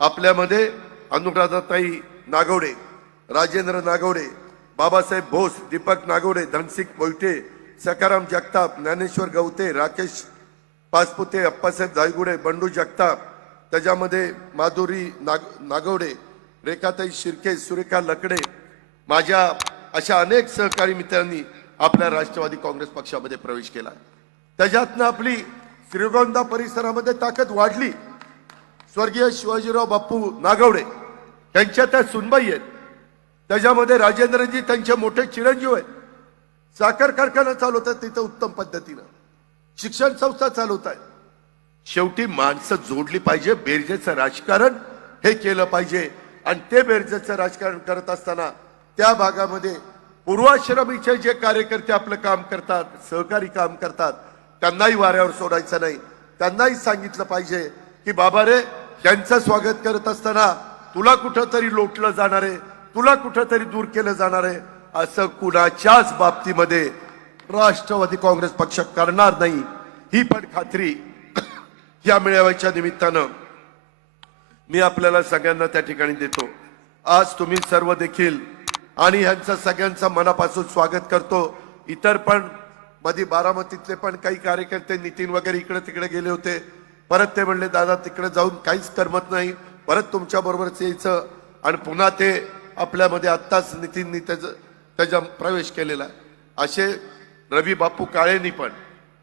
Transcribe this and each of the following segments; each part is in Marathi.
आपल्यामध्ये अनुराधाताई नागवडे राजेंद्र नागवडे बाबासाहेब भोस दीपक नागवडे धनसिंग बोयटे सकाराम जगताप ज्ञानेश्वर गवते राकेश पाचपुते अप्पासाहेब धायगुडे बंडू जगताप त्याच्यामध्ये माधुरी नाग नागवडे रेखाताई शिर्के सुरेखा लकडे माझ्या अशा अनेक सहकारी मित्रांनी आपल्या राष्ट्रवादी काँग्रेस पक्षामध्ये प्रवेश केला. त्याच्यातनं आपली श्रीगोंदा परिसरामध्ये ताकद वाढली. स्वर्गीय शिवाजीराव बापू नागवडे त्यांच्या त्या सुनबाई आहेत. त्याच्यामध्ये राजेंद्रजी त्यांचे मोठे चिरंजीव आहेत. साखर कारखाना चालवतात तिथं उत्तम पद्धतीनं. शिक्षण संस्था चालवत आहेत शेवटी माणसं जोडली पाहिजे बेरजेचं राजकारण हे केलं पाहिजे. आणि ते बेरजेचं राजकारण करत असताना त्या भागामध्ये पूर्वाश्रमीचे जे कार्यकर्ते आपलं काम करतात सहकारी काम करतात त्यांनाही वाऱ्यावर सोडायचं नाही. त्यांनाही सांगितलं पाहिजे की बाबा रे त्यांचं स्वागत करत असताना तुला कुठंतरी लोटलं जाणार आहे तुला कुठंतरी दूर केलं जाणार आहे असं कुणाच्याच बाबतीमध्ये राष्ट्रवादी काँग्रेस पक्ष करणार नाही. ही पण खात्री या मेळाव्याच्या निमित्तानं मी आपल्याला सगळ्यांना त्या ठिकाणी देतो. आज तुम्ही सर्व देखील आणि ह्यांचं सगळ्यांचं मनापासून स्वागत करतो. इतर पण मध्ये बारामतीतले पण काही कार्यकर्ते नितीन वगैरे इकडे तिकडे गेले होते. परत ते म्हणले दादा तिकडे जाऊन काहीच करमत नाही. परत तुमच्या बरोबरच यायचं. आणि पुन्हा ते आपल्यामध्ये आत्ताच नितीननी त्याचं त्याचा प्रवेश केलेला. आहे असे रवी बापू काळेंनी पण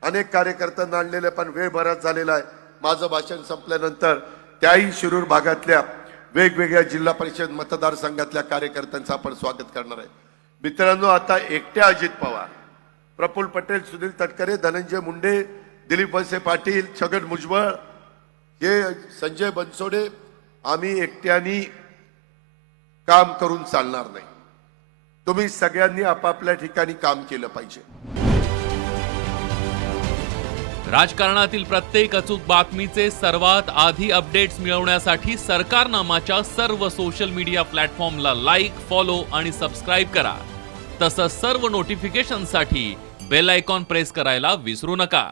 अनेक कार्यकर्त्यांना आणलेले पण वेळ बराच झालेला आहे. माझं भाषण संपल्यानंतर त्याही शिरूर भागातल्या वेगवेगळ्या जिल्हा परिषद मतदारसंघातल्या कार्यकर्त्यांचं आपण स्वागत करणार आहे. मित्रांनो आता एकट्या अजित पवार प्रफुल्ल पटेल सुनील तटकरे धनंजय मुंडे दिलीप वळसे पाटील छगन भुजबळ हे संजय बनसोडे आम्ही एकट्यानी काम करून चालणार नाही. तुम्ही सगळ्यांनी आपापल्या ठिकाणी काम केलं पाहिजे. राजकारणातील प्रत्येक अचूक बातमीचे सर्वात आधी अपडेट्स मिळवण्यासाठी सरकारनामाच्या सर्व सोशल मीडिया प्लॅटफॉर्मला लाईक फॉलो आणि सबस्क्राईब करा. तसंच सर्व नोटिफिकेशनसाठी बेल आयकॉन प्रेस करायला विसरू नका.